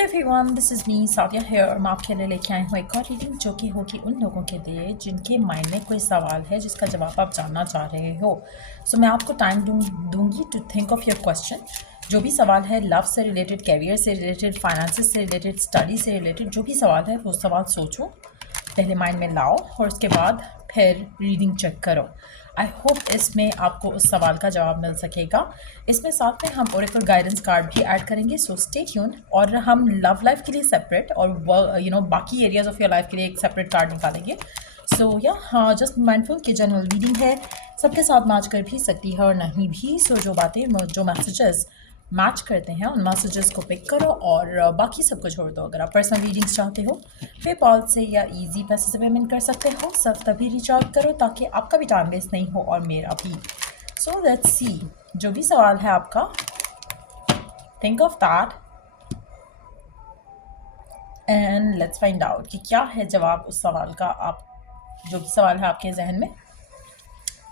Hello everyone, this is me Savia here और मैं आपके लिए लेके आई हूँ एक और रीडिंग जो कि होगी उन लोगों के लिए जिनके माइंड में कोई सवाल है जिसका जवाब आप जानना चाह रहे हो। सो मैं आपको टाइम दूंगी to think of your question. जो भी सवाल है लव से रिलेटेड, कैरियर से रिलेटेड, फाइनेंसिस से रिलेटेड, स्टडी से रिलेटेड, जो भी सवाल है वो सवाल सोचो, पहले माइंड में लाओ और उसके बाद फिर रीडिंग चेक करो। आई होप इसमें आपको उस सवाल का जवाब मिल सकेगा। इसमें साथ में हम ओरेकल गाइडेंस कार्ड भी ऐड करेंगे, सो स्टे ट्यून। और हम लव लाइफ के लिए सेपरेट और बाकी एरियाज ऑफ योर लाइफ के लिए एक सेपरेट कार्ड निकालेंगे। सो या हाँ, जस्ट माइंडफुल कि जनरल रीडिंग है, सबके साथ मैच कर भी सकती है और नहीं भी। सो जो बातें, जो मैसेजेस मैच करते हैं उन मैसेजेस को पिक करो और बाकी सबको छोड़ दो। अगर आप पर्सनल रीडिंग्स चाहते हो पेपॉल से या इजी पैसे से पेमेंट कर सकते हो। सब तभी रीच आउट करो ताकि आपका भी टाइम वेस्ट नहीं हो और मेरा भी। सो लेट्स सी, जो भी सवाल है आपका, think of that and let's find out कि क्या है जवाब उस सवाल का। आप जो भी सवाल है आपके जहन में,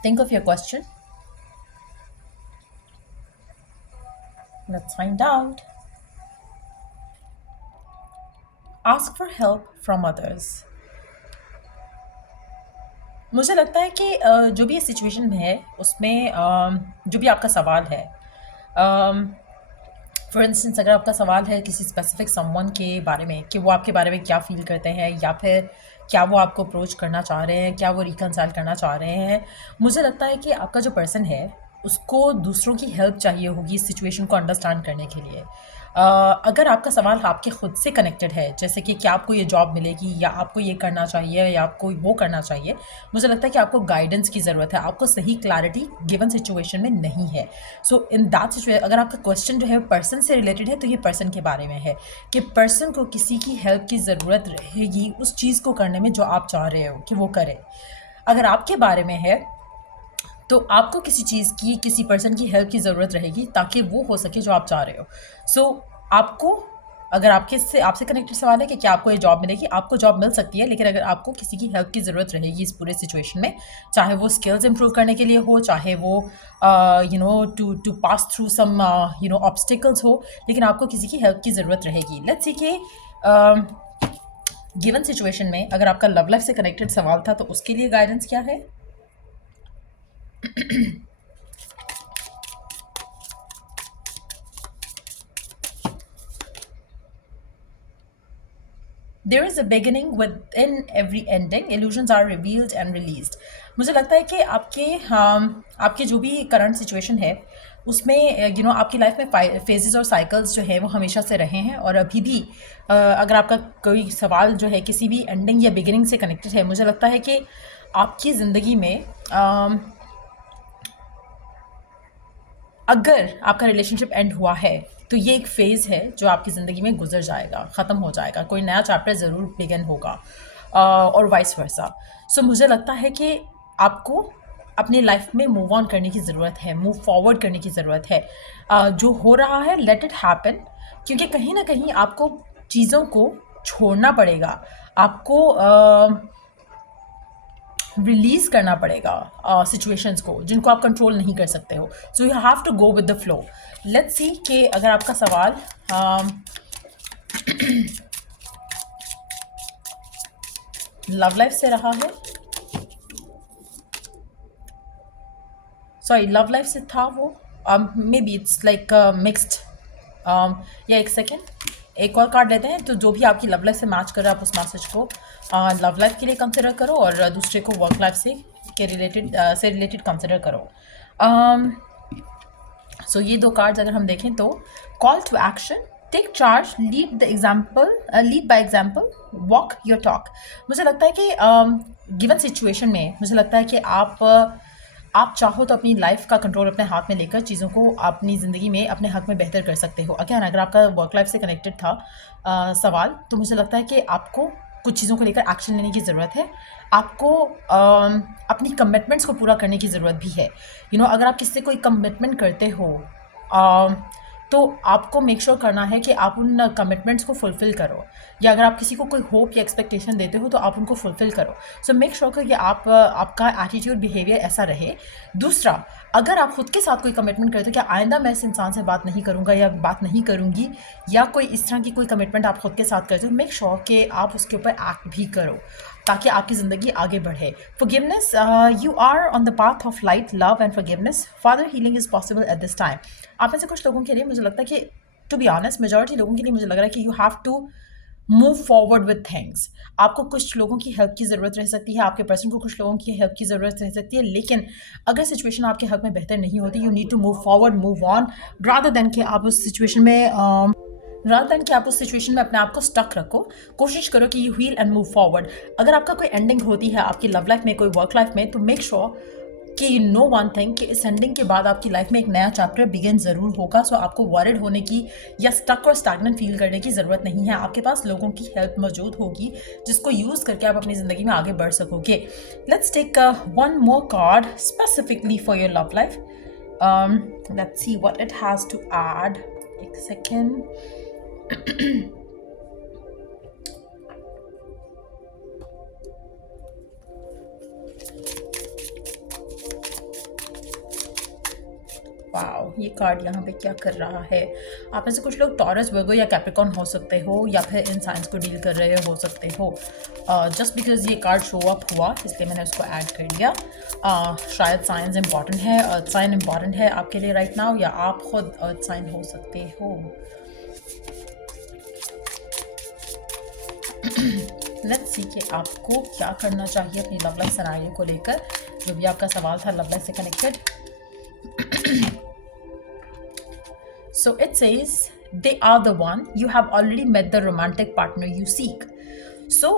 think of your question, let's find out. Ask for help from others. मुझे लगता है कि जो भी सिचुएशन है उसमें जो भी आपका सवाल है, फॉर इंस्टेंस अगर आपका सवाल है किसी स्पेसिफिक समवन के बारे में कि वो आपके बारे में क्या फ़ील करते हैं या फिर क्या वो आपको अप्रोच करना चाह रहे हैं, क्या वो रिकन्साइल करना चाह रहे हैं, मुझे लगता है कि आपका जो पर्सन है उसको दूसरों की हेल्प चाहिए होगी इस सिचुएशन को अंडरस्टैंड करने के लिए। अगर आपका सवाल आपके खुद से कनेक्टेड है, जैसे कि क्या आपको ये जॉब मिलेगी या आपको ये करना चाहिए या आपको वो करना चाहिए, मुझे लगता है कि आपको गाइडेंस की ज़रूरत है। आपको सही क्लैरिटी गिवन सिचुएशन में नहीं है। सो इन दैट सिचुएशन अगर आपका क्वेश्चन जो है पर्सन से रिलेटेड है तो ये पर्सन के बारे में है कि पर्सन को किसी की हेल्प की ज़रूरत रहेगी उस चीज़ को करने में जो आप चाह रहे हो कि वो करे। अगर आपके बारे में है तो आपको किसी चीज़ की, किसी पर्सन की हेल्प की ज़रूरत रहेगी ताकि वो हो सके जो आप चाह रहे हो। सो आपको, अगर आपसे कनेक्टेड सवाल है कि क्या आपको ये जॉब मिलेगी, आपको जॉब मिल सकती है, लेकिन अगर आपको किसी की हेल्प की ज़रूरत रहेगी इस पूरे सिचुएशन में, चाहे वो स्किल्स इंप्रूव करने के लिए हो, चाहे वो to pass through some obstacles हो, लेकिन आपको किसी की हेल्प की ज़रूरत रहेगी। लेट्स सी कि गिवन सिचुएशन में अगर आपका लव लाइफ से कनेक्टेड सवाल था तो उसके लिए गाइडेंस क्या है। There is a beginning within every ending. Illusions are revealed and released. मुझे लगता है कि आपके जो भी करंट सिचुएशन है उसमें आपकी लाइफ में फेजेस और साइकिल्स जो है वो हमेशा से रहे हैं और अभी भी अगर आपका कोई सवाल जो है किसी भी एंडिंग या बिगिनिंग से कनेक्टेड है, मुझे लगता है कि आपकी ज़िंदगी में अगर आपका रिलेशनशिप एंड हुआ है तो ये एक फ़ेज़ है जो आपकी ज़िंदगी में गुजर जाएगा, ख़त्म हो जाएगा, कोई नया चैप्टर ज़रूर बिगिन होगा और वाइस वर्सा। सो मुझे लगता है कि आपको अपनी लाइफ में मूव ऑन करने की ज़रूरत है, मूव फॉरवर्ड करने की ज़रूरत है। जो हो रहा है लेट इट हैपन, क्योंकि कहीं ना कहीं आपको चीज़ों को छोड़ना पड़ेगा, आपको रिलीज़ करना पड़ेगा सिचुएशंस को जिनको आप कंट्रोल नहीं कर सकते हो। So you have to go with the flow. Let's see कि अगर आपका सवाल लव लाइफ से रहा है, सॉरी लव लाइफ से था वो, may be it's like mixed. या एक सेकेंड, एक और कार्ड लेते हैं तो जो भी आपकी लव लाइफ से मैच कर रहा है आप उस मैसेज को लव लाइफ के लिए कंसिडर करो और दूसरे को वर्क लाइफ से रिलेटेड कंसिडर करो। सो ये दो कार्ड्स अगर हम देखें तो call to action, take charge, lead by example, walk your talk. मुझे लगता है कि गिवन सिचुएशन में मुझे लगता है कि आप चाहो तो अपनी लाइफ का कंट्रोल अपने हाथ में लेकर चीज़ों को अपनी ज़िंदगी में अपने हक में बेहतर कर सकते हो। अगर आपका वर्क लाइफ से कनेक्टेड था सवाल, तो मुझे लगता है कि आपको कुछ चीज़ों को लेकर एक्शन लेने की ज़रूरत है। आपको अपनी कमिटमेंट्स को पूरा करने की ज़रूरत भी है। अगर आप किसी से कोई कमिटमेंट करते हो तो आपको मेक श्योर करना है कि आप उन कमिटमेंट्स को फुलफ़िल करो, या अगर आप किसी को कोई होप या एक्सपेक्टेशन देते हो तो आप उनको फुलफ़िल करो। सो मेक श्योर कि आप आपका एटीट्यूड बिहेवियर ऐसा रहे। दूसरा, अगर आप खुद के साथ कोई कमिटमेंट करते हो कि आइंदा मैं इस इंसान से बात नहीं करूँगा या बात नहीं करूँगी, या कोई इस तरह की कोई कमिटमेंट आप खुद के साथ करते हो, मेक श्योर कि आप उसके ऊपर एक्ट भी करो ताकि आपकी ज़िंदगी आगे बढ़े। Forgiveness, you are on the path of light, love and forgiveness. Father healing is possible at this time. आप में से कुछ लोगों के लिए मुझे लगता है कि, टू बी ऑनेस्ट, मेजॉरिटी लोगों के लिए मुझे लग रहा है कि you have to move forward with things. आपको कुछ लोगों की हेल्प की ज़रूरत रह सकती है, आपके पर्सन को कुछ लोगों की हेल्प की ज़रूरत रह सकती है, लेकिन अगर सिचुएशन आपके हक में बेहतर नहीं होती, you need to move forward, move on, rather than कि आप उस सिचुएशन में अपने आप को स्टक रखो। कोशिश करो कि you heal and move forward. अगर आपका कोई एंडिंग होती है आपकी लव लाइफ में, कोई वर्क लाइफ में, तो मेक श्योर कि यू नो वन थिंग कि इस एंडिंग के बाद आपकी लाइफ में एक नया चैप्टर बिगिन ज़रूर होगा। सो आपको वरिड होने की या स्टक और स्टैग्नेंट फील करने की ज़रूरत नहीं है। आपके पास लोगों की हेल्प मौजूद होगी जिसको यूज़ करके आप अपनी ज़िंदगी में आगे बढ़ सकोगे। Let's take one more card specifically for your love life. Let's see what it has to add. एक सेकेंड। वाओ, ये कार्ड यहाँ पे क्या कर रहा है? आप में से कुछ लोग टॉरस, वर्गो या कैप्रिकॉर्न हो सकते हो, या फिर इन साइंस को डील कर रहे हो सकते हो। जस्ट बिकॉज ये कार्ड शो अप हुआ इसलिए मैंने उसको ऐड कर दिया। शायद साइंस इंपॉर्टेंट है, अर्थ साइन इंपॉर्टेंट है आपके लिए राइट नाउ, या आप खुद अर्थ साइन हो सकते हो। लेट्स सी कि आपको क्या करना चाहिए अपनी लव लाइफ सिनेरियो को लेकर, जो भी आपका सवाल था लव लाइफ से connected. So it says they are the one. You have already met the romantic partner you seek. So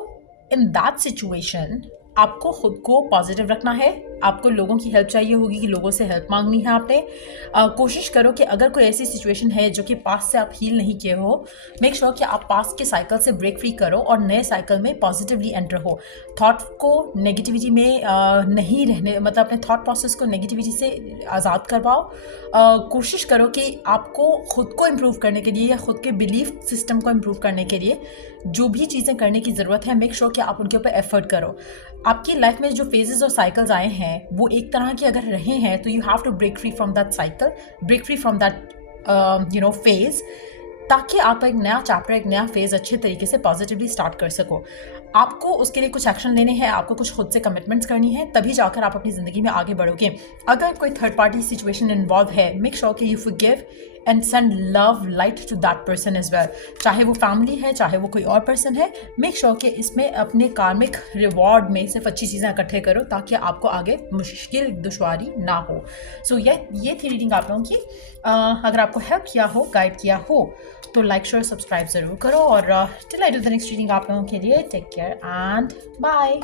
in that situation, आपको खुद को पॉजिटिव रखना है। आपको लोगों की हेल्प चाहिए होगी कि लोगों से हेल्प मांगनी है आपने। कोशिश करो कि अगर कोई ऐसी सिचुएशन है जो कि पास्ट से आप हील नहीं किए हो, मेक श्योर कि आप पास्ट के साइकिल से ब्रेक फ्री करो और नए साइकिल में पॉजिटिवली एंटर हो। थॉट को नेगेटिविटी में नहीं रहने, मतलब अपने थॉट प्रोसेस को नेगेटिविटी से आज़ाद करवाओ। कोशिश करो कि आपको खुद को इम्प्रूव करने के लिए या खुद के बिलीफ सिस्टम को इम्प्रूव करने के लिए जो भी चीज़ें करने की ज़रूरत है, मेक श्योर कि आप उनके ऊपर एफर्ट करो। आपकी लाइफ में जो फेजेस और साइकिल्स आए हैं वो एक तरह के अगर रहे हैं तो you have to break free from that cycle, break free from that phase, ताकि आप एक नया चैप्टर, एक नया फेज़ अच्छे तरीके से पॉजिटिवली स्टार्ट कर सको। आपको उसके लिए कुछ एक्शन लेने हैं, आपको कुछ खुद से कमिटमेंट्स करनी है, तभी जाकर आप अपनी ज़िंदगी में आगे बढ़ोगे। अगर कोई थर्ड पार्टी सिचुएशन इन्वॉल्व है, मेक श्योर कि you forgive and send love light to that person as well. चाहे वो फैमिली है, चाहे वो कोई और पर्सन है, मेक श्योर कि इसमें अपने कार्मिक रिवॉर्ड में सिर्फ अच्छी चीज़ें इकट्ठे करो ताकि आपको आगे मुश्किल दुश्वारी ना हो। सो ये थी रीडिंग आप लोगों की। अगर आपको हेल्प किया हो, गाइड किया हो, तो लाइक शेयर सब्सक्राइब ज़रूर करो। और till I do the next reading आप लोगों के लिए टेक केयर एंड बाय।